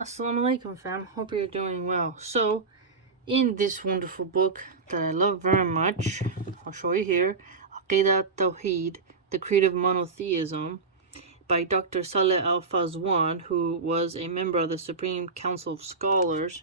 Assalamu alaikum, fam. Hope you're doing well. So, in this wonderful book that I love very much, I'll show you here, Aqida Tawhid, The Creed of Monotheism, by Dr. Saleh Al-Fawzan, who was a member of the Supreme Council of Scholars.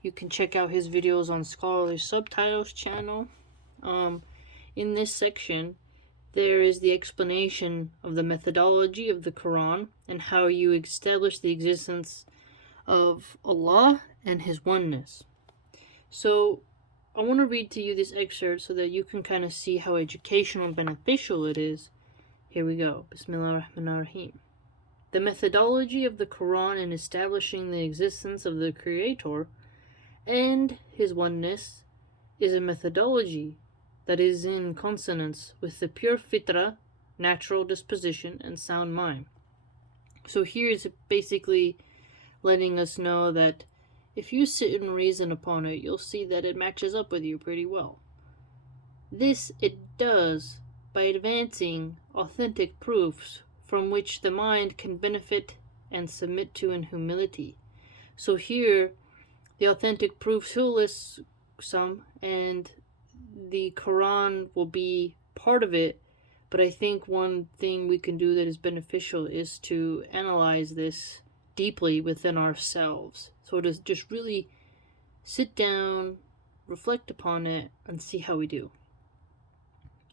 You can check out his videos on Scholarly Subtitles channel. In this section, there is the explanation of the methodology of the Qur'an and how you establish the existence of Allah and His oneness. So I want to read to you this excerpt so that you can kind of see how educational and beneficial it is. Here we go. Bismillah ar-Rahman ar-Rahim. The methodology of the Quran in establishing the existence of the Creator and His oneness is a methodology that is in consonance with the pure fitra, natural disposition, and sound mind. So here is basically letting us know that if you sit and reason upon it, you'll see that it matches up with you pretty well. This it does by advancing authentic proofs from which the mind can benefit and submit to in humility. So here, the authentic proofs, he'll list some, and the Quran will be part of it, but I think one thing we can do that is beneficial is to analyze this deeply within ourselves. So to just really sit down, reflect upon it, and see how we do.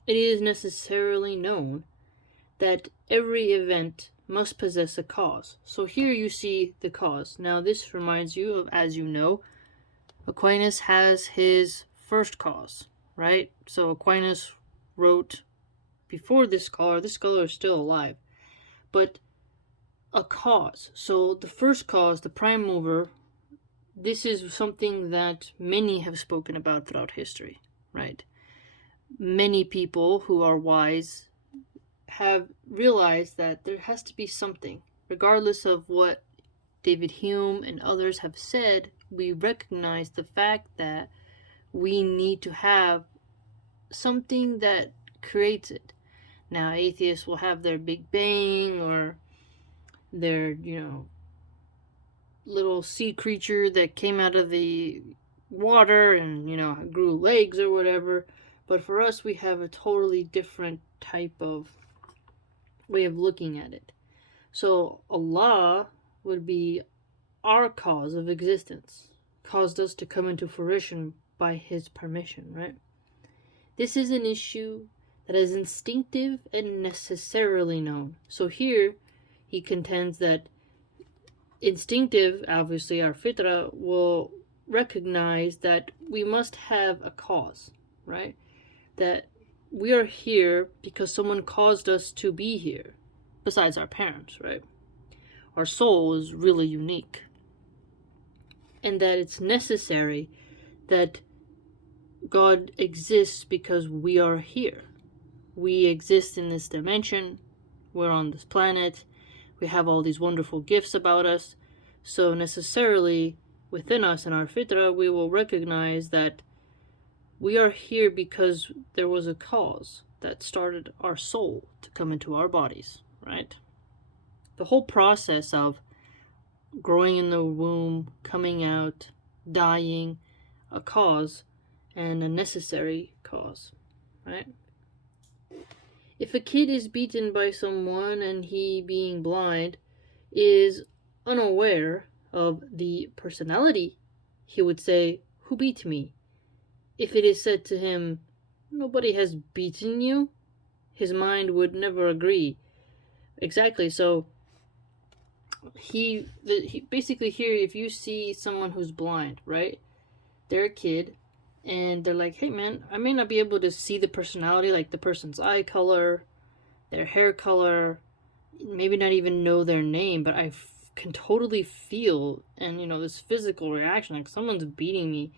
It is necessarily known that every event must possess a cause. So here you see the cause. Now this reminds you of, as you know, Aquinas has his first cause, right? So Aquinas wrote before this scholar is still alive, but a cause. So the first cause, the prime mover, this is something that many have spoken about throughout history, right? Many people who are wise have realized that there has to be something. Regardless of what David Hume and others have said, we recognize the fact that we need to have something that creates it. Now, atheists will have their Big Bang or their, little sea creature that came out of the water and, grew legs or whatever. But for us, we have a totally different type of way of looking at it. So Allah would be our cause of existence, caused us to come into fruition by His permission, right? This is an issue that is instinctive and necessarily known. So here, he contends that instinctive, obviously our fitra, will recognize that we must have a cause, right? That we are here because someone caused us to be here, besides our parents, right? Our soul is really unique. And that it's necessary that God exists because we are here. We exist in this dimension. We're on this planet. We have all these wonderful gifts about us. So necessarily, within us and our fitra, we will recognize that we are here because there was a cause that started our soul to come into our bodies, right? The whole process of growing in the womb, coming out, dying, a cause, and a necessary cause, right? If a kid is beaten by someone and he, being blind, is unaware of the personality, he would say, "Who beat me?" If it is said to him, "Nobody has beaten you," his mind would never agree. Exactly, so he basically here, if you see someone who's blind, right? They're a kid, and they're like, "Hey man, I may not be able to see the personality, like the person's eye color, their hair color, maybe not even know their name, but I can totally feel, and this physical reaction, like someone's beating me,"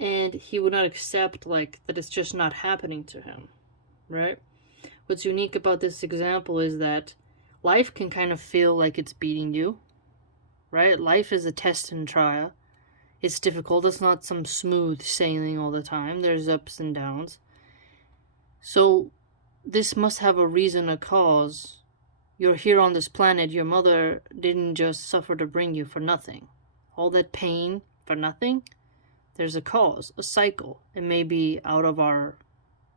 and he would not accept that it's just not happening to him, right? What's unique about this example is that life can kind of feel like it's beating you, right? Life is a test and trial. It's difficult. It's not some smooth sailing all the time. There's ups and downs. So this must have a reason, a cause. You're here on this planet. Your mother didn't just suffer to bring you for nothing, all that pain for nothing? There's a cause, a cycle. It may be out of our,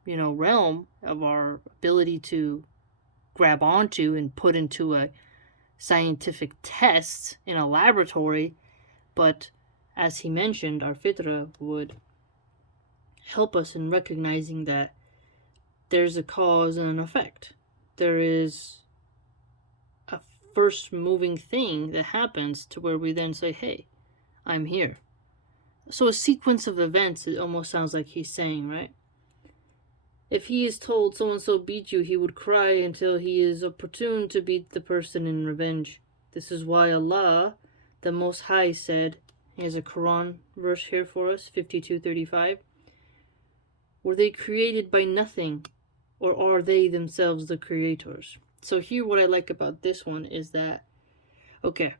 realm of our ability to grab onto and put into a scientific test in a laboratory, but as he mentioned, our fitra would help us in recognizing that there's a cause and an effect. There is a first moving thing that happens to where we then say, hey, I'm here. So a sequence of events, it almost sounds like he's saying, right? If he is told so-and-so beat you, he would cry until he is opportune to beat the person in revenge. This is why Allah, the Most High, said, here's a Qur'an verse here for us, 52:35. Were they created by nothing, or are they themselves the creators? So here what I like about this one is that, okay,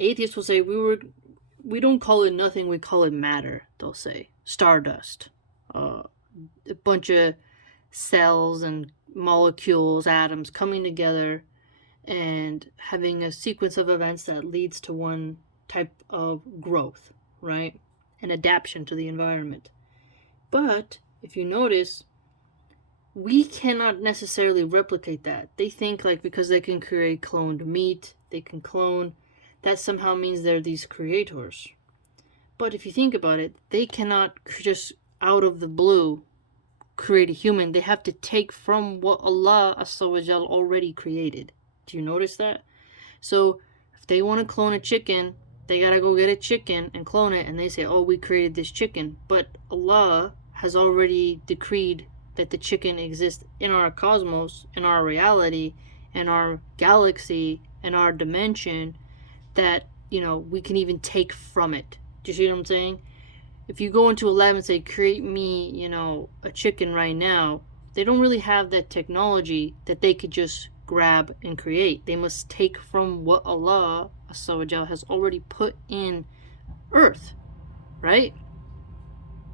atheists will say, we don't call it nothing, we call it matter, they'll say. Stardust. A bunch of cells and molecules, atoms coming together and having a sequence of events that leads to one type of growth, right? An adaptation to the environment. But if you notice, we cannot necessarily replicate that. They think like because they can create cloned meat, they can clone, that somehow means they're these creators. But if you think about it, they cannot just out of the blue create a human. They have to take from what Allah Azza already created. Do you notice that? So if they want to clone a chicken, they gotta go get a chicken and clone it, and they say, oh, we created this chicken. But Allah has already decreed that the chicken exists in our cosmos, in our reality, in our galaxy, in our dimension, that, we can even take from it. Do you see what I'm saying? If you go into a lab and say, create me, a chicken right now, they don't really have that technology that they could just grab and create. They must take from what Allah has already put in Earth, right?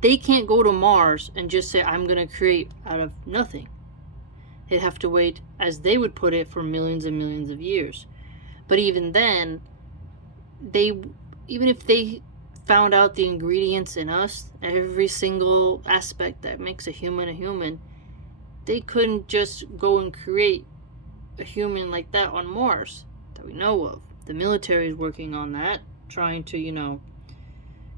They can't go to Mars and just say, I'm going to create out of nothing. They'd have to wait, as they would put it, for millions and millions of years. But even then, even if they found out the ingredients in us, every single aspect that makes a human, they couldn't just go and create a human like that on Mars that we know of. The military is working on that, trying to,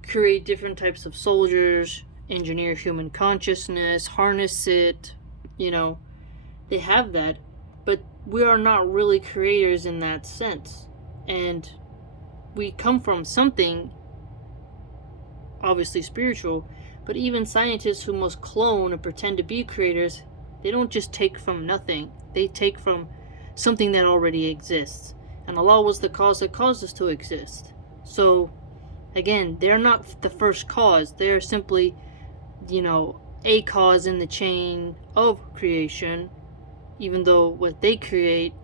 create different types of soldiers, engineer human consciousness, harness it, they have that, but we are not really creators in that sense. And we come from something obviously spiritual, but even scientists who must clone and pretend to be creators, they don't just take from nothing. They take from something that already exists. And Allah was the cause that caused us to exist. So, again, they're not the first cause. They're simply, a cause in the chain of creation, even though what they create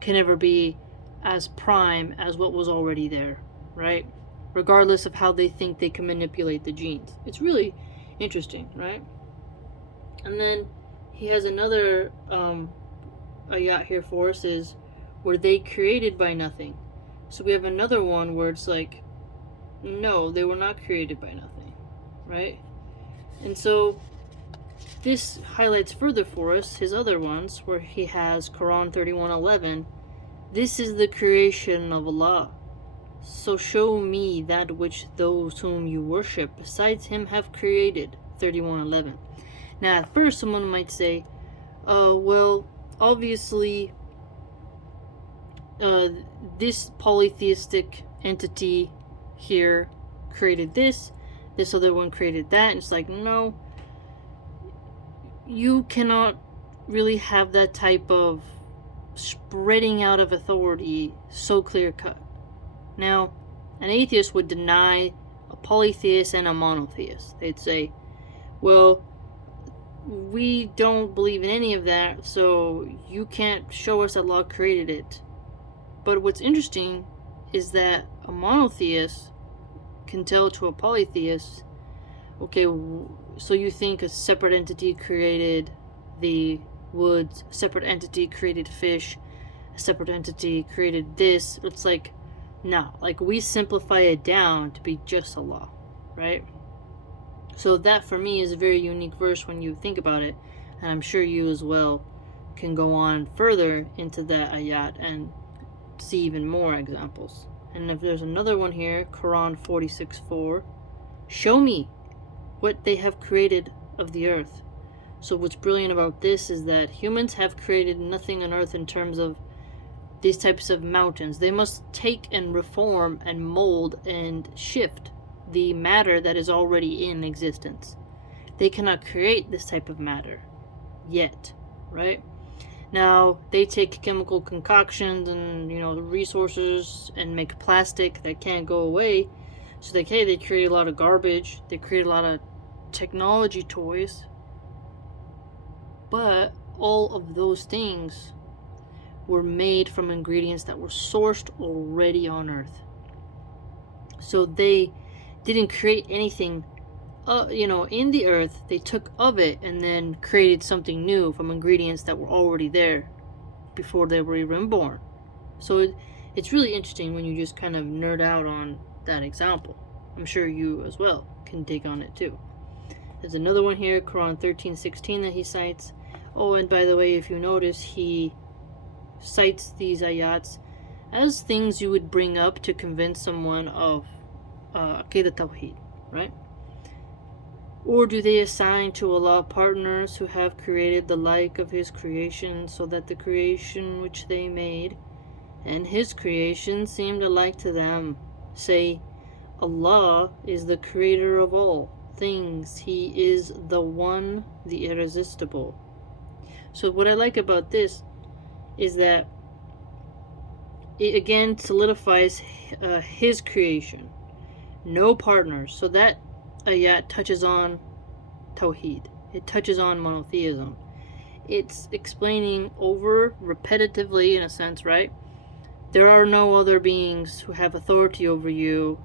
can never be as prime as what was already there, right? Regardless of how they think they can manipulate the genes. It's really interesting, right? And then he has another ayat here for us, is, were they created by nothing? So we have another one where it's like, no, they were not created by nothing, right? And so this highlights further for us his other ones, where he has Quran 31:11. This is the creation of Allah. So show me that which those whom you worship besides him have created. 31:11. Now at first someone might say, well, obviously this polytheistic entity here created this other one created that, and it's like, no, you cannot really have that type of spreading out of authority so clear cut. Now, an atheist would deny a polytheist and a monotheist. They'd say, well, we don't believe in any of that, so you can't show us that Allah created it. But what's interesting is that a monotheist can tell to a polytheist, okay, so you think a separate entity created the woods, a separate entity created fish, a separate entity created this. It's like, Now, like, we simplify it down to be just Allah, right? So that for me is a very unique verse when you think about it, and I'm sure you as well can go on further into that ayat and see even more examples. And if there's another one here, Quran 46:4, show me what they have created of the earth. So what's brilliant about this is that humans have created nothing on earth in terms of these types of mountains. They must take and reform and mold and shift the matter that is already in existence. They cannot create this type of matter yet, right? Now, they take chemical concoctions and, resources and make plastic that can't go away. So they create a lot of garbage. They create a lot of technology toys. But all of those things were made from ingredients that were sourced already on Earth. So they didn't create anything, in the Earth. They took of it and then created something new from ingredients that were already there before they were even born. So it's really interesting when you just kind of nerd out on that example. I'm sure you as well can dig on it too. There's another one here, Quran 13:16, that he cites. Oh, and by the way, if you notice, he cites these ayats as things you would bring up to convince someone of Aqida Tawhid, right? Or do they assign to Allah partners who have created the like of His creation, so that the creation which they made and His creation seemed alike to them? Say, Allah is the creator of all things. He is the one, the irresistible. So what I like about this is that it again solidifies His creation. No partners. So that ayat touches on Tawhid. It touches on monotheism. It's explaining over repetitively, in a sense, right? There are no other beings who have authority over you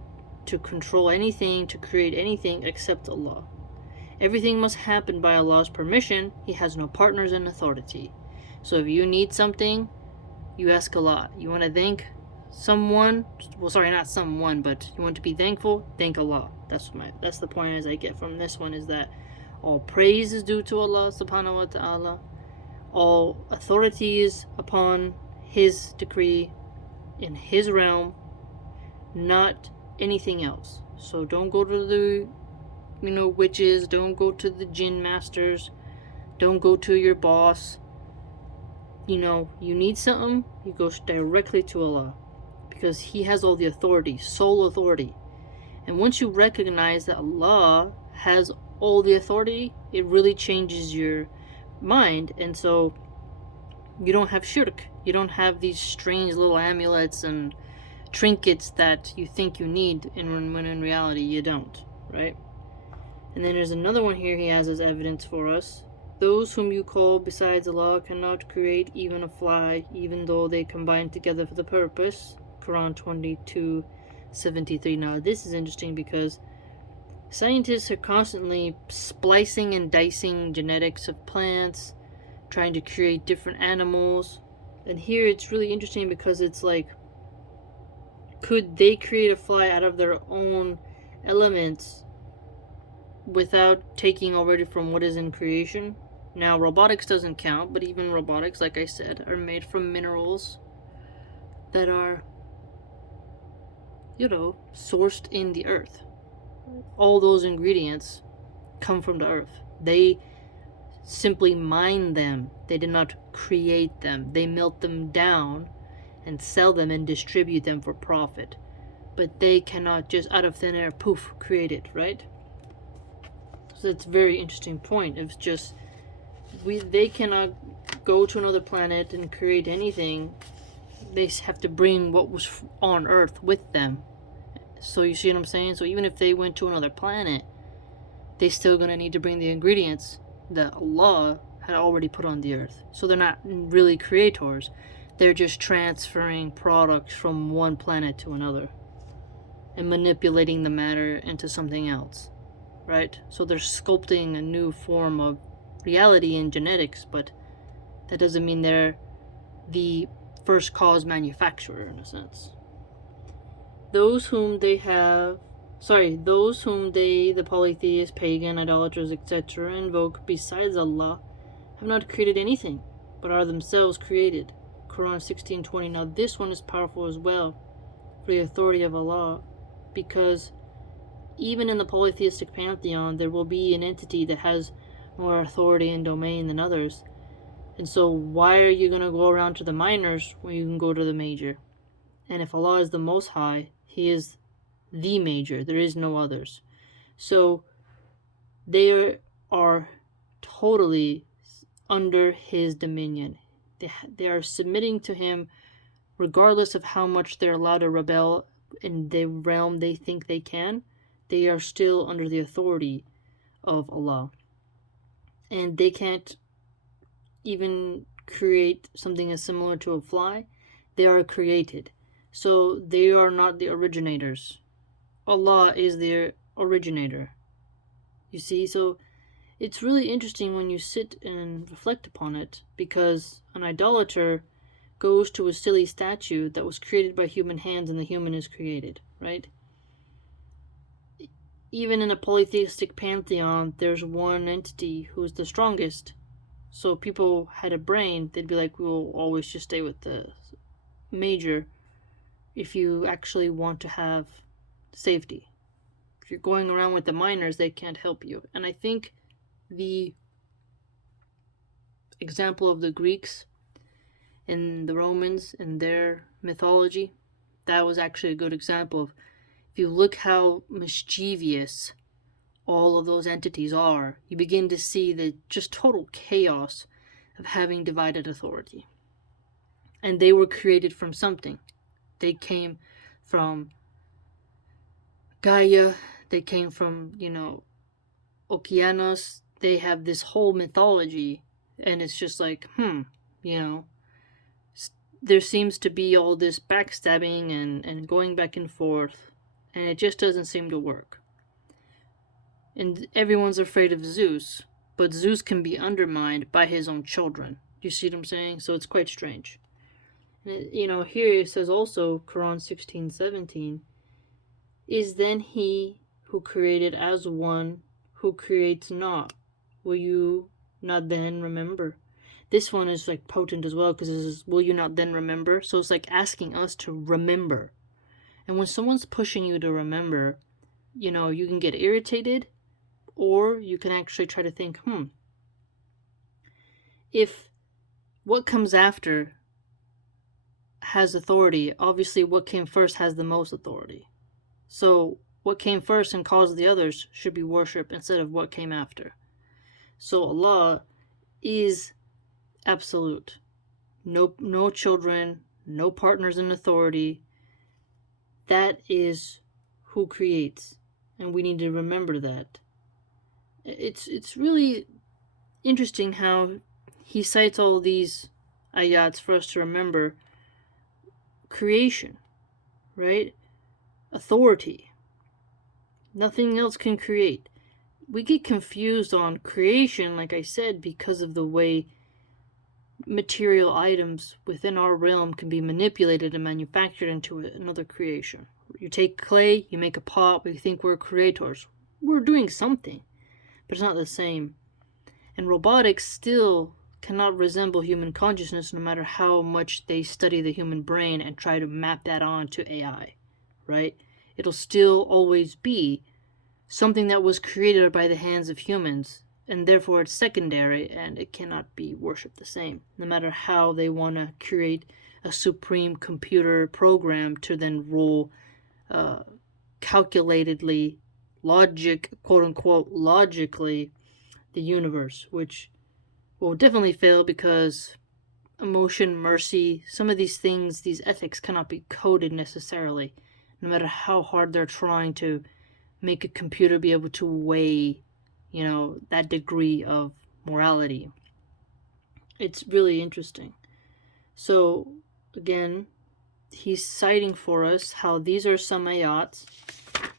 to control anything, to create anything except Allah. Everything must happen by Allah's permission. He has no partners in authority. So if you need something, you ask Allah. You want to thank someone, not someone, but you want to be thankful, thank Allah. That's the point as I get from this one, is that all praise is due to Allah subhanahu wa ta'ala. All authority is upon His decree in His realm, not anything else. So don't go to the witches, don't go to the jinn masters, don't go to your boss. You need something, you go directly to Allah, because He has all the authority, sole authority. And once you recognize that Allah has all the authority, it really changes your mind. And so you don't have shirk, you don't have these strange little amulets and trinkets that you think you need, when in reality you don't, right? And then there's another one here he has as evidence for us. Those whom you call besides Allah cannot create even a fly, even though they combine together for the purpose. Quran 22:73. Now this is interesting because scientists are constantly splicing and dicing genetics of plants, trying to create different animals. And here it's really interesting because it's like, could they create a fly out of their own elements without taking already from what is in creation? Now, robotics doesn't count, but even robotics, like I said, are made from minerals that are, sourced in the earth. All those ingredients come from the earth. They simply mine them. They did not create them. They melt them down and sell them and distribute them for profit. But they cannot just out of thin air, poof, create it, right? So that's a very interesting point. It's just, they cannot go to another planet and create anything. They have to bring what was on Earth with them. So you see what I'm saying? So even if they went to another planet, they're still going to need to bring the ingredients that Allah had already put on the Earth. So they're not really creators. They're just transferring products from one planet to another and manipulating the matter into something else, right? So they're sculpting a new form of reality in genetics, but that doesn't mean they're the first cause manufacturer, in a sense. those whom they, the polytheists, pagan, idolaters, etc., invoke besides Allah, have not created anything, but are themselves created. Qur'an 16:20. Now this one is powerful as well for the authority of Allah, because even in the polytheistic pantheon, there will be an entity that has more authority and domain than others. And so why are you going to go around to the minors when you can go to the major? And if Allah is the Most High, He is the major. There is no others. So they are totally under His dominion. They are submitting to Him regardless of how much they're allowed to rebel in the realm they think they can. They are still under the authority of Allah. And they can't even create something as similar to a fly. They are created. So they are not the originators. Allah is their originator. You see, so it's really interesting when you sit and reflect upon it, because an idolater goes to a silly statue that was created by human hands and the human is created, right? Even in a polytheistic pantheon, there's one entity who's the strongest. So people had a brain, they'd be like, we'll always just stay with the major if you actually want to have safety. If you're going around with the minors, they can't help you. And I think the example of the Greeks and the Romans and their mythology, that was actually a good example of, if you look how mischievous all of those entities are, you begin to see the just total chaos of having divided authority. And they were created from something. They came from Gaia, they came from, Okeanos. They have this whole mythology, and it's just like, there seems to be all this backstabbing and going back and forth, and it just doesn't seem to work. And everyone's afraid of Zeus, but Zeus can be undermined by his own children. Do you see what I'm saying? So it's quite strange. And here it says also, Qur'an 16:17, is then he who created as one who creates not. Will you not then remember? This one is like potent as well, because it says, will you not then remember? So it's like asking us to remember. And when someone's pushing you to remember, you can get irritated, or you can actually try to think, if what comes after has authority, obviously what came first has the most authority. So what came first and caused the others should be worshipped instead of what came after. So Allah is absolute. No children, no partners in authority. That is who creates, and we need to remember that. It's really interesting how he cites all these ayats for us to remember creation, right? Authority. Nothing else can create. We get confused on creation, like I said, because of the way material items within our realm can be manipulated and manufactured into another creation. You take clay, you make a pot, we think we're creators. We're doing something, but it's not the same. And robotics still cannot resemble human consciousness, no matter how much they study the human brain and try to map that onto AI, right? It'll still always be something that was created by the hands of humans, and therefore it's secondary, and it cannot be worshipped the same, no matter how they want to create a supreme computer program to then rule calculatedly, quote-unquote, logically, the universe, which will definitely fail, because emotion, mercy, some of these things, these ethics cannot be coded necessarily, no matter how hard they're trying to make a computer be able to weigh, that degree of morality. It's really interesting. So, again, he's citing for us how these are some ayats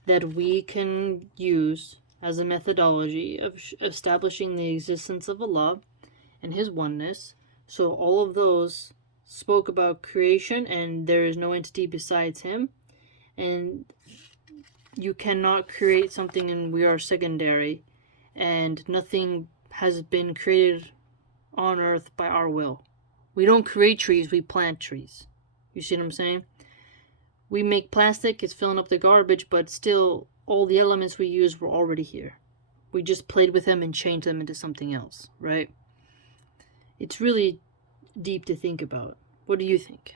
that we can use as a methodology of establishing the existence of Allah and His oneness. So all of those spoke about creation, and there is no entity besides Him. and you cannot create something and we are secondary, and nothing has been created on earth by our will. We don't create trees, we plant trees. You see what I'm saying? We make plastic, it's filling up the garbage, but still all the elements we use were already here. We just played with them and changed them into something else, right? It's really deep to think about. What do you think?